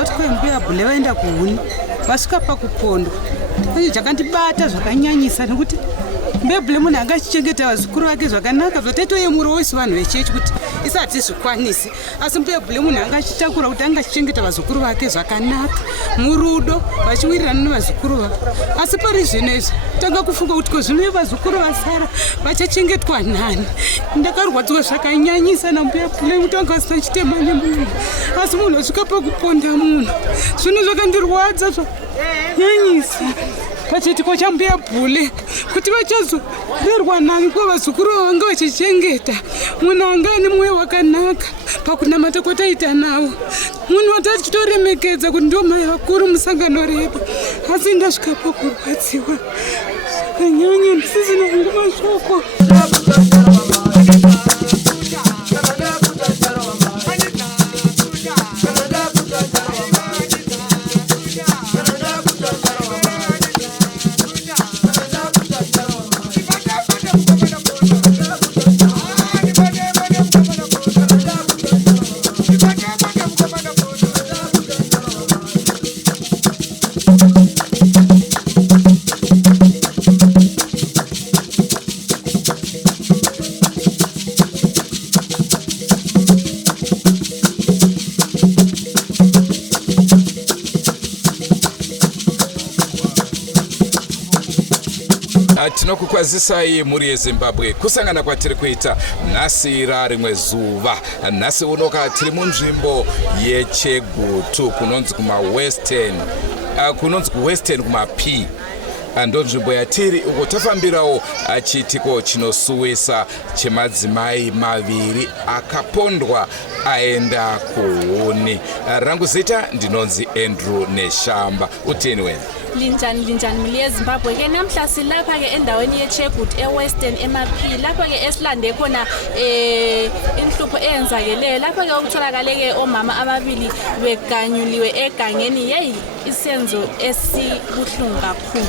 ndakabvunza kuti kwembuya bhule vaenda kuhuni vasvika pakupondwa. Pane chakandibata zvakanyanyisa nekuti mbebhule munhu anga achichengeta vazukuru vake zvakanaka zvotaitoyemura wese vanhu vechechi kuti isati zvikwanisi, asi mbebhule munhu anga achitakura kuti anga achichengeta vazukuru vake zvakanaka murudo vachiwirirana nevazukuru vavo. Asi pari zvino izvi tanga kufunga kuti kozvino vazukuru vasara vachachengetwa nhani. Ndakarwadziwa zvakanyanyisa nambebhule kuti anga asina chitema nemunhu, asi munhu asvika pakuponda munhu. Zvino zvakandirwadza zvakanyanyisa pachiitiko chambuya bhule kuti vachazorerwa nhani kuva vazukuru vavanga vachichengeta. Munhu anga ane mwoyo wakanaka pakunamata kwataita nawo, munhu watachitoremekedza kuti ndo mai vakuru musangano redu. Asi ndasvika pakurwadziwa zvakanyanya ndisisina ngumashoko. Tinokukwazisai muri yeZimbabwe kusangana kwatiri kuita nhasi rimwe zuva. Nhasi unoka tiri munzvimbo yeChegutu kunonzi kuwestern kumaP. Ndo nzvimbo yatiri uko tafambirawo chiitiko chinosuwisa chemadzimai maviri akapondwa aenda kuhuni. Rangu zita ndinonzi Andrew Neshamba. Uteni wena? Linjani muli yeZimbabwe ke namhla silapha ke endaweni yeChegutu eWestern emaP. Lapha ke esilande khona inhlupho eyenzakeleyo. Lapha ke ukutholakale ke omama ababili beganyuliwe egangeni. Hey, isenzo esibuhlungu kakhulu.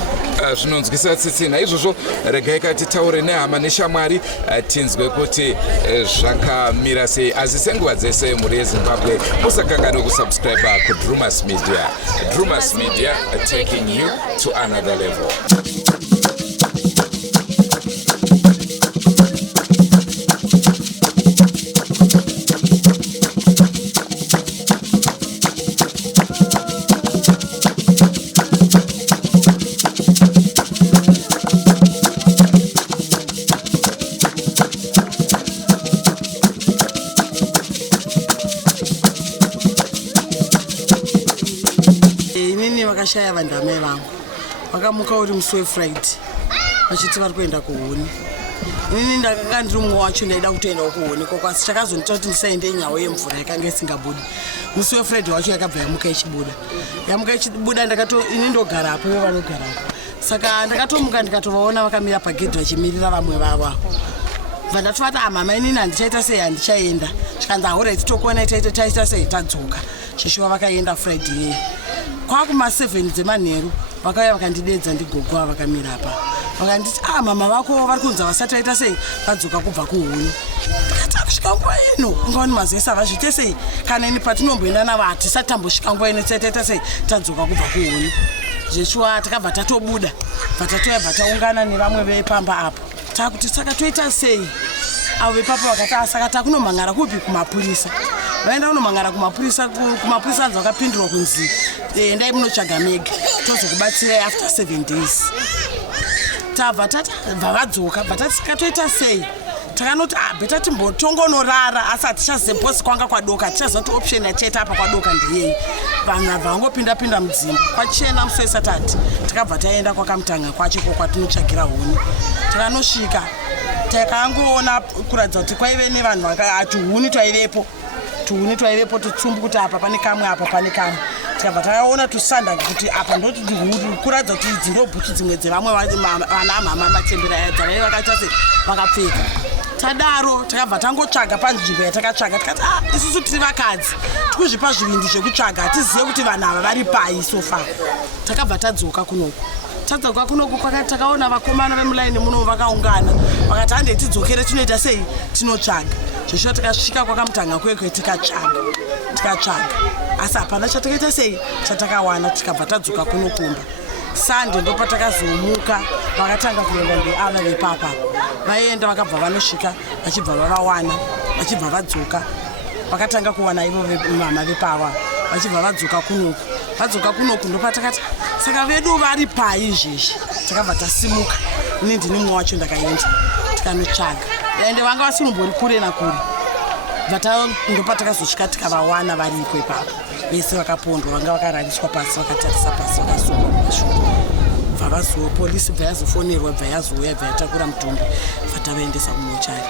Zvinonzwisa tsitsina izvozvo. Regai kati taure nehama neshamwari tinzwe kuti zvakamira sei. Asi senguva dzese muri yeZimbabwe musakanganwe kusubscribe kuDrumas Media. Drumas Media taking you to another level. Vakashaya vandamai vangu vakamuka uri musi weFriday vachiti vari kuenda kuhuni. Inini ndakanga ndiri mumwe wacho ndaida kutoendawo kuhuni koko, asi chakazonita kuti ndisaende nyawo yemvura yakanga isingabudi. Musi weFriday wacho yakabva yamuka ichibuda ini ndogarapo ivo vanogarapo. Saka ndakatomuka ndikatovaona vakamira pagedhi vachimirira vamwe vavo. Vandatovati mama inini handichaita sei handichaenda. Chikanzi alright tokuona taita sei tadzoka. Sheshuva vakaenda Friday. Kwakuma 7 dzemanheru vakauya vakandidedza ndigogwa vakamira apa. Vakanditi mama vako vari kunzi vasati vaita sei vadzoka kubva kuhuni. Ndakati kusvika nguva ino ungaoni mazesa vazviite sei kana ini patinomboenda navo hatisati tambosvika nguva ino taita sei tadzoka kubva kuhuni. Zveshuwa takabva tatobuda vatatoya vataungana nevamwe vepamba apo takuti saka toita sei. Avo vepapo vakati saka takunomhangara kupi kumapurisa. Vaenda kunomhangara kumapurisa anzi vakapindurwa kunzi endai munotsvaga Mega tozokubatsirai after 7 days. Tabva vadzoka vatati toita sei. Takanoti beta timbotongonorara asi hatichazeposi kwanga kwadoka tichazoti option yachaita apa kwadoka ndiyei. Vanhu vangopinda mudzimba kwachena musi weSaturday takabva taenda kwakamutanga kwachiko kwatinotsvagira huni. Takanosvika takangoona kuratidza kuti kwaive nevanhu vakati huni twaivepo tutsumbu kuti apa pane kamwe apa pane kamwe. Tikabva takaona tusanda kuti apa ndoti huni kuratidza kuti idzi ndobhutu dzimwe dzevamwe vana mama matembera dzavai vakaita sei vakapfeka. Tadaro takabva tangotsvaga panzvimbo yatakatsvaga tikati isusu tiri vakadzi tikuzvipa zvivindi zvekutsvaga hatizive kuti vanhu ava vari pai sofa. Takabva tadzoka kunoku kwakati takaona vakomana vemulaini muno vakaungana vakati handei tidzokere tinoita sei tinotsvaga. Zveshuwa tikasvika kwakamutanga kwekwe tikatsvaga tikatsvaga asi hapana chatakaita sei chatakawana tikabva tadzoka kunokumba. Sande ndo patakazomuka vakatanga kuenda ndeava vepapa vaenda vakabva vanosvika vachibva vavawana vachibva vadzoka vakatanga kuwana ivo mama vepava vachibva vadzoka kunoku ndopatakati saka vedu vari pai izvezvi takabva tasimuka ini ndini mumwe wacho ndakaenda tikanotsvaga ende vanga vasinombori kure nakure ndopatakazosvika tikavawana varipo ipapo vese vakapondwa vanga vakarariswa pasi vakatarisa pasi vakasungwa mumashure bva vazoa polisi bva yazofonerwa bva yazouya bva yatakura mutumbi bva tavaendesa kumochari.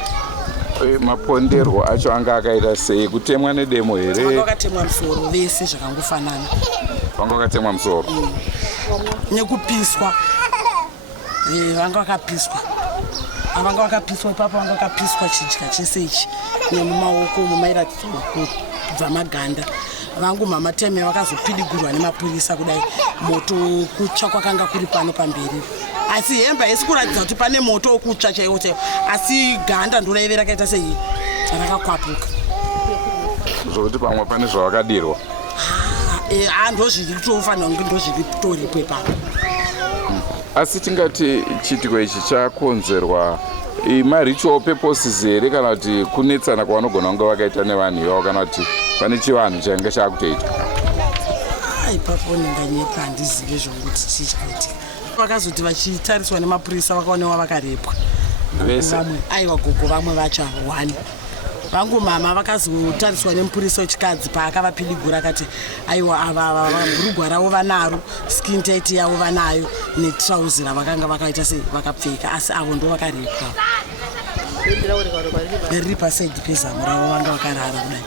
Maponderwo acho anga akaita sei? Kutemwa nedemo here? Vanga vakatemwa musoro vese zvakangofanana. Vanga vakatemwa musoro nekupiswa. Vanga vakapiswa ipapo vanga vakapiswa chidya chese ichi nemumaoko mumairatidzo kubva maganda. Vangu mama teme vakazopidigurwa nemapurisa kudai moto kutsva kwakanga kuri pano pamberi. Asi hembe haisi kuratidza kuti pane moto wokutsva chaiwo chaiwo asi ganda ndoraive rakaita sei rakakwapuka zvokuti pamwe pane zvavakadirwa. Ndozviri kutofanira kunge ndozviri kutoripo ipapo. Asi tingati chiitiko ichi chakonzerwa maricho purposes here kana kuti kunetsana kwavanogona kunge vakaita nevanhu ivavo kana kuti pane chivanhu chainge chakutoita? Ipapo ndinganyepa handizive zvokuti chii chakaitika. Vakazoti vachitariswa nemapurisa vakaonewa vakarepwa vese. Aiwa gogo vamwe vacho 1 vangu mama vakazotariswa nemupurisa wechikadzi paakavapidigura akati aiwa ava bhurugwa ravo vanaro skin tight yavo vanayo netrauzi ravakanga vakaita sei vakapfeka asi avo ndo vakarepwa riri pasaidi pezamu ravo vanga vakarara kudai.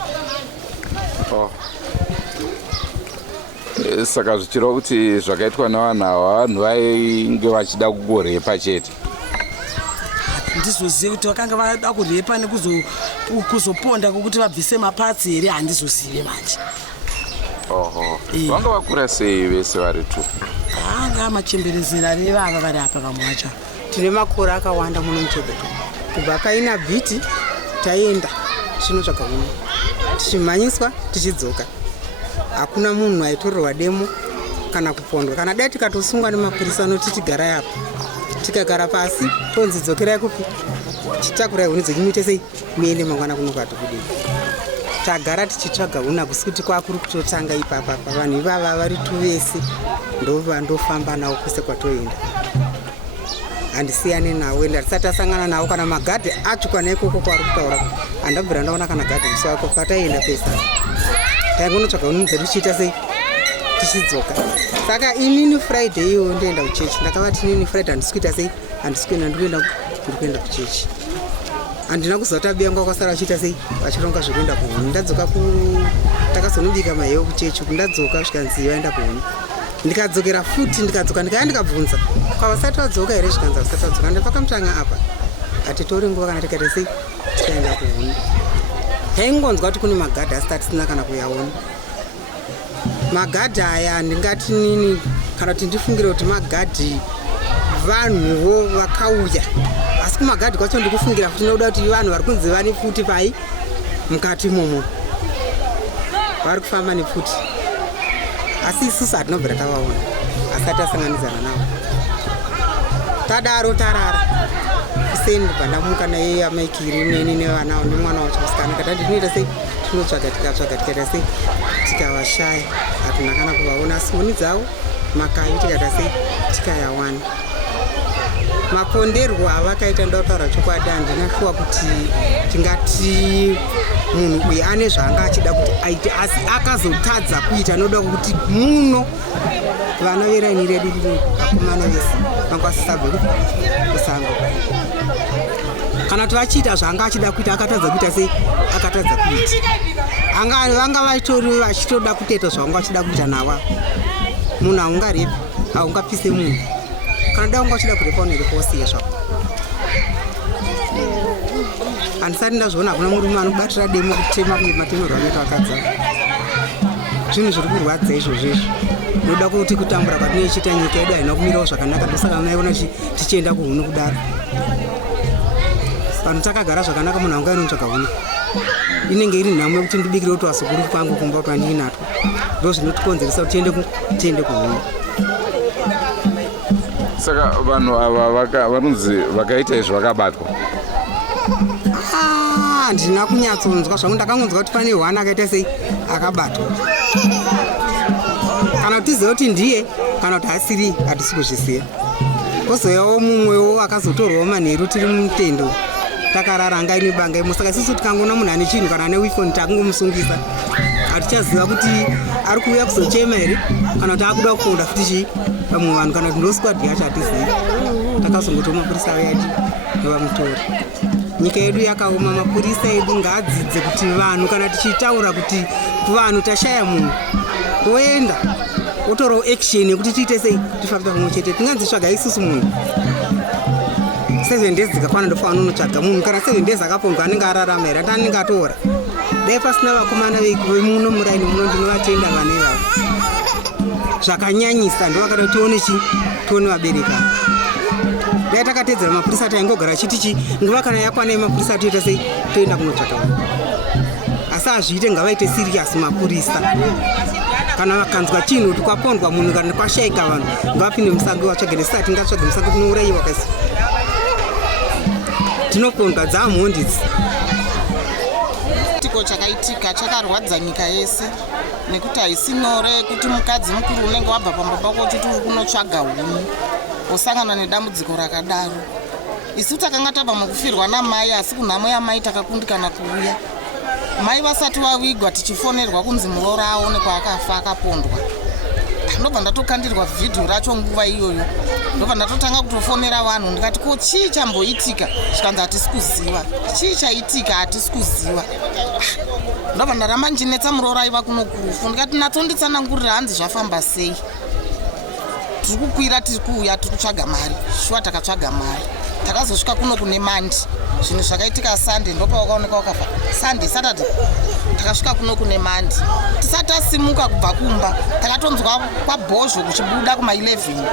Saka zvichireva kuti zvakaitwa nevanhu ava vanhu vainge vachida kugorepa chete. Handizozive kuti vakanga vada kurepa nekuzoponda kokuti vabvise mapatsi here handizozive manje. Vanga vakura sei vese vari 2? Anga machemberezera revava vari apa vamwe vacho. Tine makore akawanda muno muChegutu. Kubva paina bhiti taenda tinotsvaga muno tichimhanyiswa tichidzoka. Hakuna munhu aitorerwa demo kana kupondwa kana dai tikatosungwa nemapurisa anoti tigarai apa tikagara pasi tonzi dzokerai kupi chitakurai huni dzechimuite sei muende mangwana kunokati kudini. Tagara tichitsvaga huna kusi kuti kwakuri kutotanga ipapa vanhu ivava vari 2 vese ndofamba navo kwese kwatoenda handisiyane navo enda tisati tasangana navo kana magadhi acho kwana ikoko kwari kutaura handabvira ndaona kana gadhi musi wako kwataenda pesa taingonotsvaga huni dzedu tichiita sei tichidzoka. Saka inini Friday iyo ndoenda kuchechi ndakavati inini Friday handisi kuita sei handisi kuenda ndikuenda kuchechi handina kuzotabengwa kwasara vachiita sei vachironga zvekuenda kuhuni. Ndadzoka takazonobika mahewo kuchechi kundadzoka zvikanzi vaenda kuhuni ndikadzokera futi ndikadzoka ndikaya ndikabvunza kwavasati vadzoka here zvikanzi vasati vadzoka ndapakamutanga apa hatitori nguva kana tikaita sei tikaenda kuhuni. Taingonzwa kuti kune magadhi asi tatisina kana kuyaona. Magadhi aya ndingati nini kana kuti ndifungire kuti magadhi vanhuwo vakauya asi kumagadhi kwacho ndikufungira kuti ndinoda kuti vanhu vari kunzi vane futi pai mukati imomo vari kufamba nefuti asi isusu hatinobvira tavaona asati asanganidzana navo. Tadaro tarara kuseni bvandamuka naye amaikiri neni nevana nemwana wacho musikana kati ndinoita sei tinotsvaga tikaita sei tikavashaya hatina kana kuvaona asi huni dzavo makayo tikaita sei tikayawana. Maponderwo avakaita ndataura chokwadi handinashuwa kuti tingati munhu uyu ane zvaanga achida kuti aite asi akazotadza kuita noda kuti muno vana veraini redu rino vakomana vese vanga vasisabve kusango kana kuti vachiita zvaanga achida kuita akatadza kuita sei akatadza kuita vanga vatori vachitoda kutoita zvavanga vachida kuita nava. Munhu haungarepi haungapise munhu kana dai wanga uchida kurepa unorepa wasiya zvako. Handisati ndazviona hakuna murume anobatira demo kutema matemerwo anoita vakadzi. Zvinhu zviri kurwadza izvozvo noda kuti kutambura kwatinoichita nyika yedu haina kumirawo zvakanaka ndosaka unaiona tichienda kuhuni kudaro. Vanhu takagara zvakanaka munhu haungainotsvaga huni. inenge iri nhamo yekuti ndibikire kuti wazukuru kwangu kumba kuti andinatwo ndo zvinotikonzeresa kuti tiende kuhuni. Saka vanhu ava vanonzi vakaita izvi vakabatwa? Handina kunyatsonzwa zvangu, ndakangonzwa kuti pane hwana akaita sei akabatwa. Kana kuti tizive kuti ndiye kana kuti asiri hatisi kuzviziva. Kozoyawo mumwewo akazotorwawo manheru tiri mutendo takarara angaine banga imo. Saka isusu tikangona munhu ane chinhu kana ane wifoni takungomusungisa, hatichaziva kuti ari kuuya kuzochema here kana kuti akuda kukonda futi chii vamwe vanhu kana kuti ndo squad yacho hatizivi. Takazongoti mapurisa ayati nevamutori. Nyika yedu yakaoma, mapurisa edu ngaadzidze kuti vanhu kana tichitaura kuti vanhu tashaya munhu woenda wotorawo action yekuti tiite sei tifambe pamwe chete. Tinganzi tsvaga isusu munhu 7 days dzikakwana ndofanira unotsvaga munhu, kana 7 days akapondwa anenge ararama here anenge atora. Dai pasina vakomana vemuno muraini muno ndinovatenda vana ivavo zvakanyanyisa, ndo vakada tione chi tione vabereka. Dai takatedzera mapurisa taingogara chiti chi nguva kana yakwana yemapurisa toita sei toenda kunotsvaga vanhu. Asi hazviite ngavaite serious mapurisa. Kana vakanzwa chinhu kuti kwapondwa munhu kana kwashaika vanhu ngavapinde musango vatsvage. Nesati ngatsvage musango tinourayiwa kasi tinopondwa dzamhondidzi. Chitiko chakaitika chakarwadza nyika yese nekuti haisi nyore kuti mukadzi mukuru unenge wabva pamba pako uchiti uri kunotsvaga huni usangana nedambudziko rakadaro. Isu takanga tabva mukufirwa namai, asi kunhamo yamai takakundikana kuuya. Mai vasati vavigwa tichifonerwa kunzi murora aonekwa akafa akapondwa. Ndobva ndatokandirwa vhidhiyo racho nguva iyoyo, ndobva ndatotanga kutofonera vanhu ndikati ko chii chamboitika, zvikanzi hatisi kuziva. Chii chaitika hatisi kuziva. Ndobva ndaramba ndichinetsa murora aiva kuno kurufu, ndikati natsonditsanangurira hanzi zvafamba sei. Tiri kukwira tiri kuuya tiri kutsvaga mari, shuwa takatsvaga mari. Takazosvika kuno kune Mandi, zvinhu zvakaitika Sunday ndopa wakaoneka wakafa. Sunday, Saturday takasvika kuno kune Mandi. Tisati tasimuka kubva kumba takatonzwa kwabhozho kuchibuda kuma11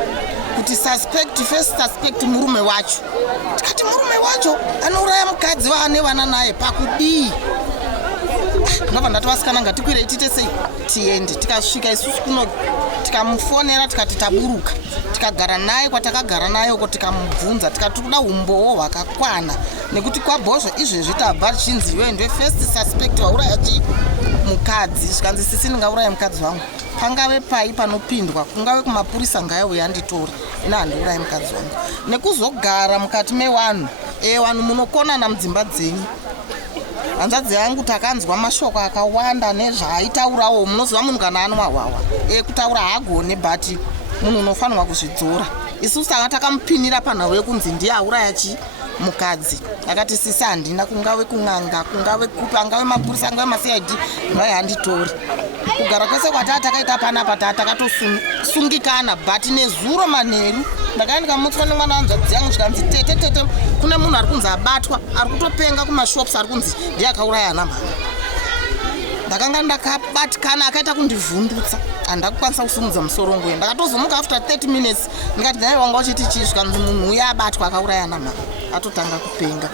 kuti first suspect murume wacho. Tikati murume wacho anouraya mukadzi waane vana naye pakudii? Ndobva ndatovasikana ngatikwirei tiite sei tiende. Tikasvika isusu kuno tikamufonera tikati taburuka, tikagara naye kwatakagara naye uko, tikamubvunza tikati kuda umbowo hwakakwana nekuti kwabhozvo izvezvi tabva tichinzi iwe ndiwe first suspect wauraya chi mukadzi. Zvikanzi sisi ndingauraya mukadzi wangu, pangave pai panopindwa, kungave kumapurisa ngaiuya anditora, ina handiurayi mukadzi wangu. Nekuzogara mukati mevanhu, vanhu munokonana mudzimba dzenyu. Hanzvadzi yangu takanzwa mashoko akawanda nezvaaitaurawo. Munoziva munhu kana anomahwawa kutaura haagone, but munhu unofanirwa kuzvidzora. Isusu tanga takamupinira panhau yekunzi ndiye auraya chi mukadzi. Akati sisi handina, kungave kun'anga, kungave kupi, angave mapurisa, angave maCID, ngave handitori. Kugara kwese kwataa takaita panapa takatosungikana, but nezuro manheru ndakaenda kamutswa nemwana wanzvadzi yangu zvikanzi tete kune munhu ari kunzi abatwa, ari kutopenga kumashops, ari kunzi ndiye akauraya ana mama. Ndakanga ndakabatikana, akaita kundivhundutsa, handina kukwanisa kusumudza musoro ngoye. Ndakatozomuka after 30 minutes ndikati nhai wanga uchiti chii, zvikanzi munhu uya abatwa akauraya ana mama, atotanga kupenga.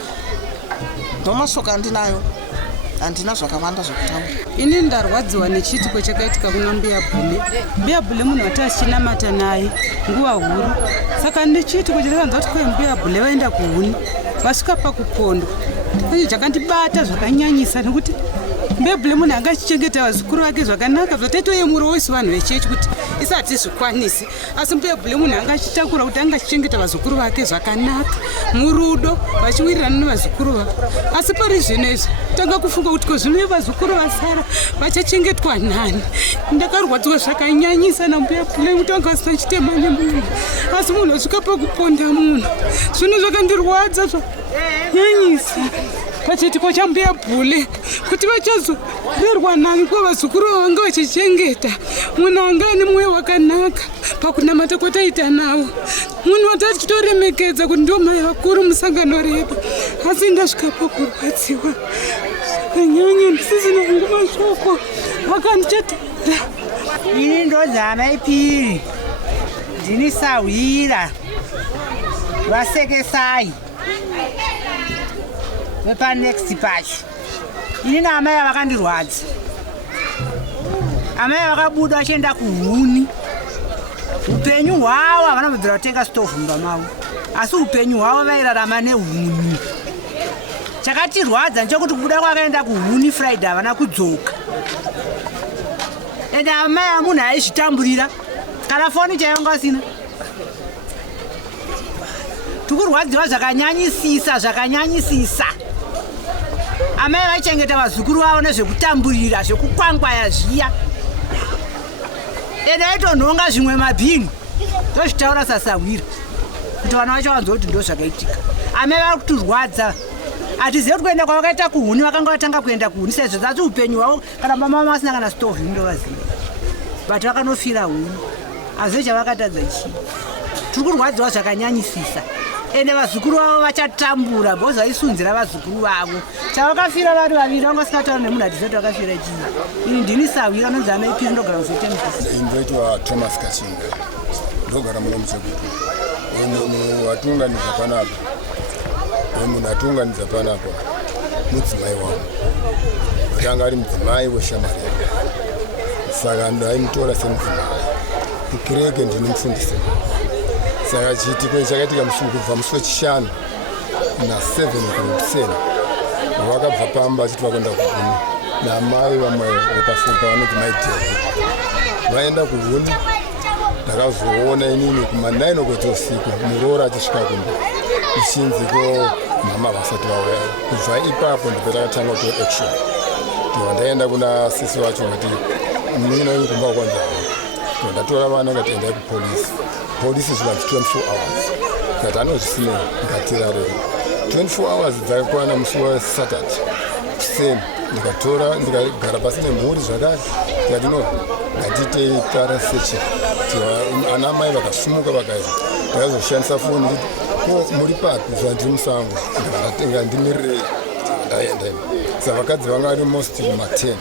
Ndomashoko andinayo, handina zvakawanda zvokutaura. Ini ndarwadziwa nechitiko chakaitika kuna mbuya Bhule. Mbuya Bhule munhu wati achinamata naye nguva huru. Saka nechitiko chatakanzwa kuti mbuya Bhule vaenda kuhuni vasvika pakupondwa. Pane chakandibata zvakanyanyisa nekuti mbuya Bhule munhu anga achichengeta vazukuru vake zvakanaka, zvataitoyemurawo isu vanhu vechechi kuti isati zvikwanisi. Asi mbuya Bhule munhu anga achitakura kuti anga achichengeta vazukuru vake zvakanaka murudo, vachiwirirana nevazukuru vavo. Asi pari zvinezvi tanga kufunga kuti kozvino vazukuru vasara vachachengetwa nani. Ndakarwadziwa zvakanyanyisa nambuya Bhule kuti anga asina chitema nemunhu, asi munhu asvika pakuponda munhu. Zvinhu zvakandirwadza zvakanyanyisa pachitiko chambuya Bhule kuti vachazorerwa nani kuva vazukuru vavanga vachichengeta. Munhu anga ane mwoyo wakanaka pakunamata kwataita nawo, munhu watati chitoremekedza kuti ndio mai vakuru musangano redu. Asi ndasvika pakurwadziwa zvakanyanya ndisisina ngumashoko vakandichataura. Ini ndozana ipiri ndinisawira vasekesai vepanext pacho ini naamai vakandirwadza amai vakabuda vachienda kuhuni upenyu hwavo havana kudzira kutenga stovhu mumba mavo asi upenyu hwavo vairarama nehuni chakatirwadza nechekuti kubuda kwakaenda kuhuni friday havana kudzoka ende amai amunhu aizvitamburira kana foni chaionga sina tikurwadziwa zvakanyanyisisa amai vaichengeta vazukuru vavo nezvekutamburira zvekukwangwaya zviya ende aitonhonga zvimwe mabhini tozvitaura sasawira kuti vana vacho vanzwa kuti ndo zvakaitika amai vari kutirwadza hatizivi kuti kuenda kwavakaita kuhuni vakanga vatanga kuenda kuhuni saizvo zati upenyu hwavo kana mama vasina kana stovhu indovaziva but vakanofira huni hazve chavakatadza chii tiri kurwadziwa zvakanyanyisisa ende vazukuru vavo vachatambura bcause vaisunzira vazukuru vavo chavakafira vari vaviri vanga vasikataura nemunhu hatizoti vakafira chii ini ndini sawira anonzi anaipiri ndogara muzotembusi indoitwa Thomas Kachinga ndogara muno mucheguru munhu watiunganidza panapa munhu atiunganidza panapa mudzimai wangu akanga ari mudzimai weshamari saka ndaimutora semudzimai ikireke ndinomufundisa saka chiitiko chakaitika kubva musi wechishanu na7 kumuseni vakabva pamba achiti vakuenda kuhuni namai vamwe vakafuka vanoti maitezi vaenda kuhuni ndakazoona inini kuma9 o'clock usiku murora achisvika kunde ichinziko mama vasati vauya kubva ipapo ndipo takatanga kutora action ndaenda kuna sisi vacho kuti mino kumba kwanza ndatora vana ngati endai kupolisi polisi zvivanzi 24 hours ngati anozvisinei ngatira rero 24 hours dzakakwana musi waSaturday kuseni ndikatora ndikagara pasi nemhuri zvakare tikati no ngatitei parasearch ana mai vakasumuka vakaisa ndakazoshandisa foni nditi muri papi zuva ndiri musango ndatenga ndimirirei ndaenda saka vakadzi vanga vari most ma10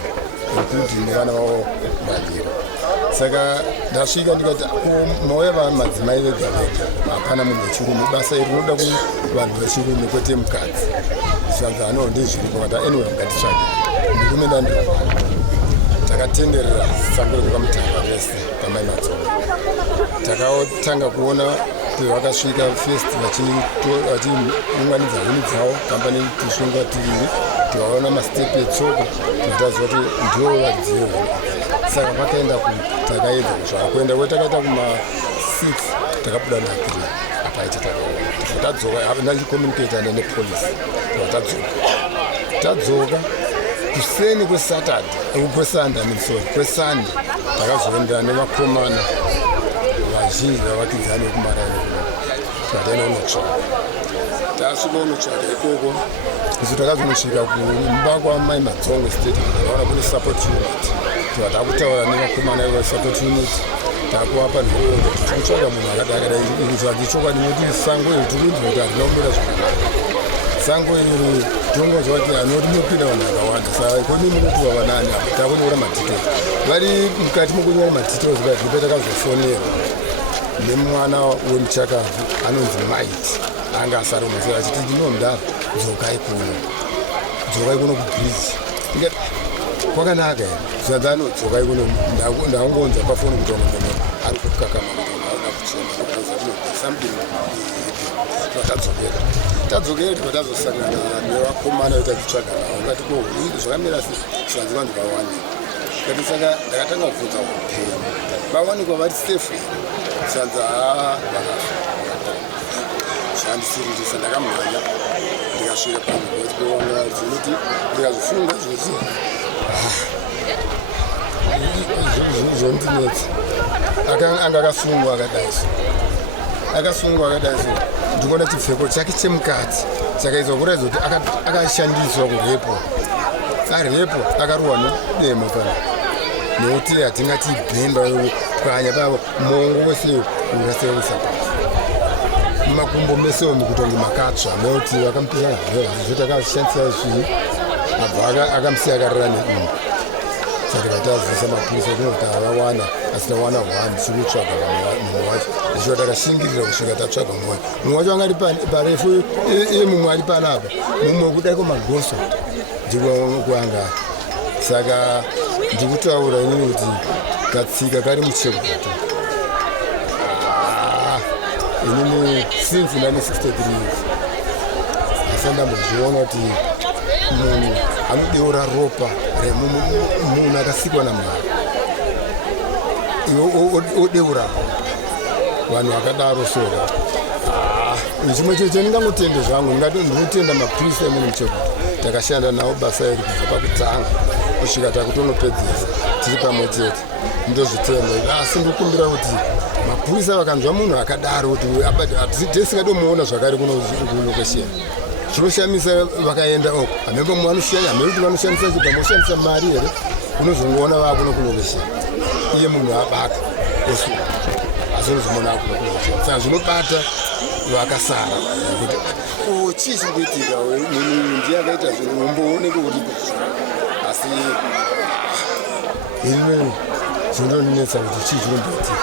ekuti nevana vavo vaviri saka ndasvika ndikati mauya madzimai vega vega hapana munhu wechirume basa iri rinoda kuvanhu vechirume kwete mukadzi zvanzi ano ndezviripo kati anyway ngatitsvake murume ndandirwana takatenderera sango rekamutanga rese kamai matsonga takatanga kuona pavakasvika first vachiunganidza huni dzavo kambani tishonga tiviri tikaona mastepe etsoka tikaziva kuti ndivo vadzive saka vakaenda takaedza zvakuenda kwetakaita kuma6 takabuda na3 apaita tadzoka ndachicomunicata nepolisi tadzoka kuseni kwesaturday kwesanda kwesani takazoenda nevakomana vazhinji vavakidzani vekumaraini tikataenda unotsvaka tasvika unotsvaka ikoko isu takazonosvika kumba kwamai madzongo state vaona kune support unit takutaura nevakomana vesupport unit takuvapa nhoroondo kuti tikutsvaga munhu akadai zvadzichokwadi nekuti sango iri tikunzwa kuti handina kumira zvakanaka sango iri tongonzwa kuti anoti mupinda vanhu vakawanda saka ikoni mukutuva vanani takunyora madetails vari mukati mokunyora madetails ndipo takazofonera nemwana wemuchakadzi anonzi maiti anga asaromasera achiti ndinomudaro dzokai kuno kubhirizi kwakanaka here zvanzi anodzokai kuno ndakungonza pafoni kuti vamwe ari kukakama kuti tadzokera ndipo tazosangana nevakomana vetazvitsvaga navo ngati ko izvi zvakamira zvanzi vanhu vawanikwa kati saka ndakatanga kubvunza upenyu vawanikwa vari safe zvanzi zvandisirindisa ndakamhanya ndikasvika panhuvetikoanga zinoti ndikazofunga zvose zvondinetsa anga akasungwa akadaiso ndikuona chipfeko chake chemukati chakaizwa kuratidza kuti akashandiswa kurepo arepo akarohwa nedemo pana nekuti hatingati bhemba pwanya pavo mongo wese uraseusa makumbo mesewo mukutonge makatsva nekuti vakamupira zvoti akashandisa zvii abva akamusiya akarara neimba saka vatazivisa mapurisa kuti avawana asina wana hwani sikutsvaga mumwe wacho ichiva takashingirira kusvika tatsvaga mumwe wacho anga ari parefu iye mumwe ari panapa mumwe kudaiko magoso ndikuanga saka ndikutaura inini kuti katsika kari muchekuto inini since ndane 63 years asandambozviona kuti munhu anodeura ropa remunhu akasikwa namwari iwe odeura vanhu vakadaro sora chimwe chete chandingangotende zvangu ndinotenda mapurisa emunhu muchekuto takashanda nawo basa iri kubva pakutanga kusvika takutonopedzisa tiri pamwe chete ndozvitenda asi ndikumbira kuti mapurisa vakanzwa munhu akadaro kuti tisingadomuona zvakare kunokeshera chinoshamisa vakaenda oko hamembe munhu anoshanya hamene kuti vanoshandisa chibva moshandisa mari here unozongoona vakuno kunokeshera iye munhu abata osuka asi unozomona akunokunokeshera saka zvinobata vakasara kuti chii chiri kuitika munhu ndiye akaita zvinhu umbooneke kuti asi ini zvinondonetsa kuti chii chinomboitika.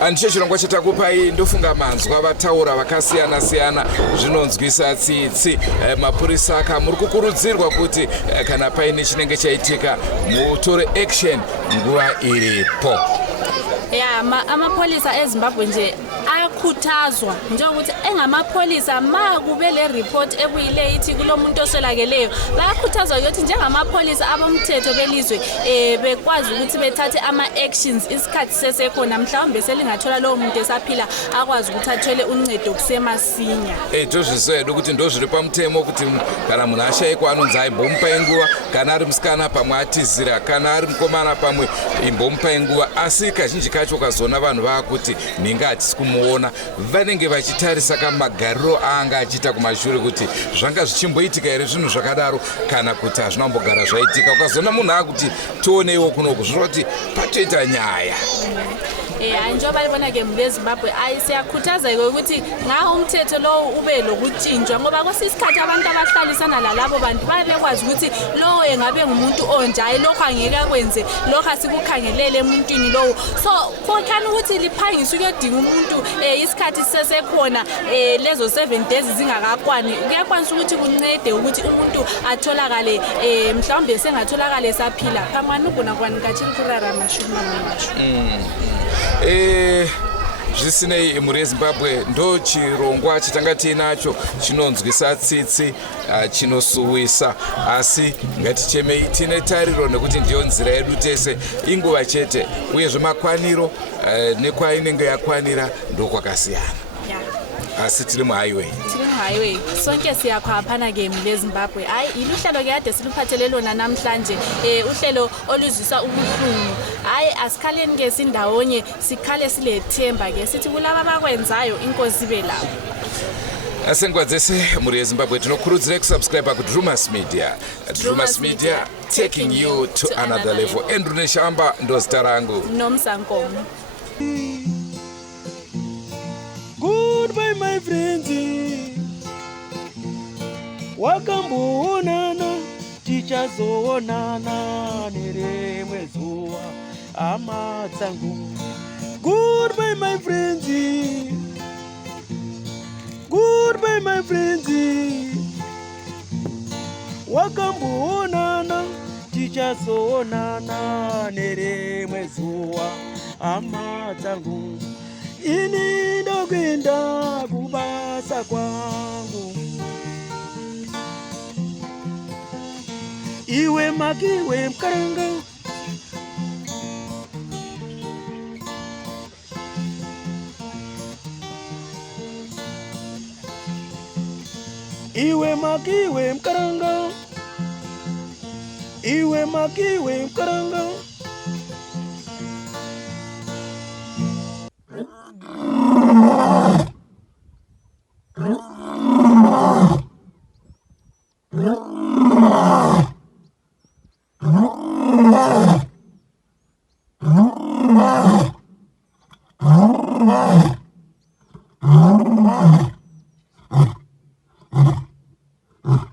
Andicho chirongwa chatakupai ndofunga manzwa vataura vakasiyana-siyana zvinonzwisa tsitsi. Mapurisa aka muri kukurudzirwa kuti kana paine chinenge chaitika mutore action nguva iripo. Amapolisa eZimbabwe nje akhuthazwa njengokuthi engamapolisa makube le report ebuyile ithi kulomuntu oswelakeleyo bayakhuthazwa ukuthi njengamapolisa abomthetho belizwe bekwazi ukuthi bethathe ama-actions isikhathi sesekhona mhlawumbe selingathola lowo muntu esaphila akwazi ukuthi athole uncedo kusemasinya. Tozvizoedu kuti ndozviri pamutemo kuti kana munhu ashayikwa anonzi aimbomupa inguva, kana ari musikana pamwe atizira, kana ari mukomana pamwe imbomupa inguva, asi kazhinji kacho ukazona vanhu vakuti ninge hatisi kumuona vanenge vachitarisa kamagariro aanga achiita kumashure kuti zvanga zvichimboitika here zvinhu zvakadaro kana kuti hazvina kumbogara zvaitika. Ukazona munhu akuti tioneiwo kunoku zvinova kuti patoita nyaya. Njengoba libona-ke muleZimbabwe siyakhuthaza ukuthi ngaho umthetho lowo ube lokutshintsha ngoba kwesinye isikhathi abantu abahlalisana lalabo bantu babekwazi ukuthi lowo engabe ngumuntu onjani, lokho angeke akwenze, lokho asikukhangelele emuntwini lowo. So khokhani ukuthi liphangise ukuyodinga umuntu isikhathi sisesekhona lezo 7 days zingakakwani, kuyakwanisa ukuthi kuncede ukuthi umuntu atholakale mhlawumbe sengatholakala esaphila phamwana ubona kachiri kurara mashuma mashuma. Zvisinei muri yeZimbabwe ndo chirongwa chitanga tiinacho chinonzwisa tsitsi chinosuwisa, asi ngatichemei tine tariro nekuti ndiyo nzira yedu tese inguva chete uyezve makwaniro nekwainenge yakwanira ndokwakasiyana. Asi tiri muhighway. Sonke siyakhwaphana-ke muleZimbabwe. Hayi iluhlelo kade siluphathele lona namhlanje uhlelo oluzwisa ubuhlungu. Hayi asikhaleni-ke sindawonye sikhale silethemba-ke sithi kulaba abakwenzayo inkosi ibe labo. Asengwa dzese muri yeZimbabwe tinokurudzira kusubscribe kuDrumas Media. Drumas Media taking you to another level. Andrew Neshamba ndo zita rangu. Nomsankomo. Goodbye my friends, wakamboonana tichazoonana nerimwe zuva hama dzangu. Goodbye my friends, goodbye my friends, wakamboonana tichazoonana nerimwe zuva hama dzangu. Ini ndokwenda kubasa kwangu, iwe makiwe mkaranga, iwe makiwe mkaranga, iwe makiwe mkaranga. Ah!